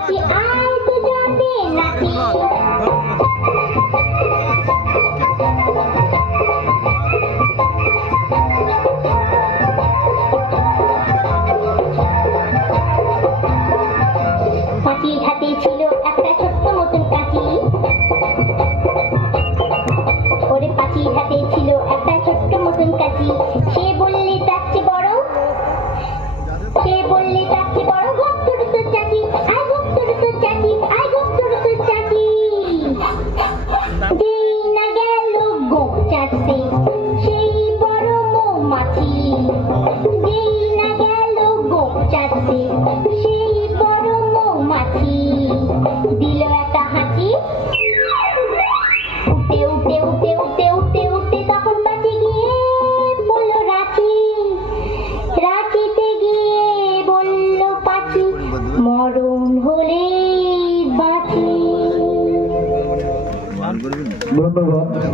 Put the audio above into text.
পাখি আয় দুজনে নাচি। পাখির হাতে ছিল একটা ছোট্ট মতন কাঁচি। ওরে পাখির হাতে ছিল একটা ছোট্ট মতন কাঁচি। সে বললে তার চেয়ে বড়, সে বললে তার চেয়ে বড় গোপ তোর তোর চাচি, আয় গোপ তোর তোর চাচি, আয় গোপ তোর তোর চাচি। যেই না গেল গোপ চাচতে সেই বড় মৌমাছি, যেই না গেল গোপ চাচতে সেই বড় মৌমাছি। দিল একটা হাঁচি, উঠে উঠে উঠে উঠে উঠে উঠে তখন পাখি গিয়ে বলল রাঁচি। রাঁচিতে গিয়ে বলল পাখি মরণ হলে বাঁচি। ধন্যবাদ।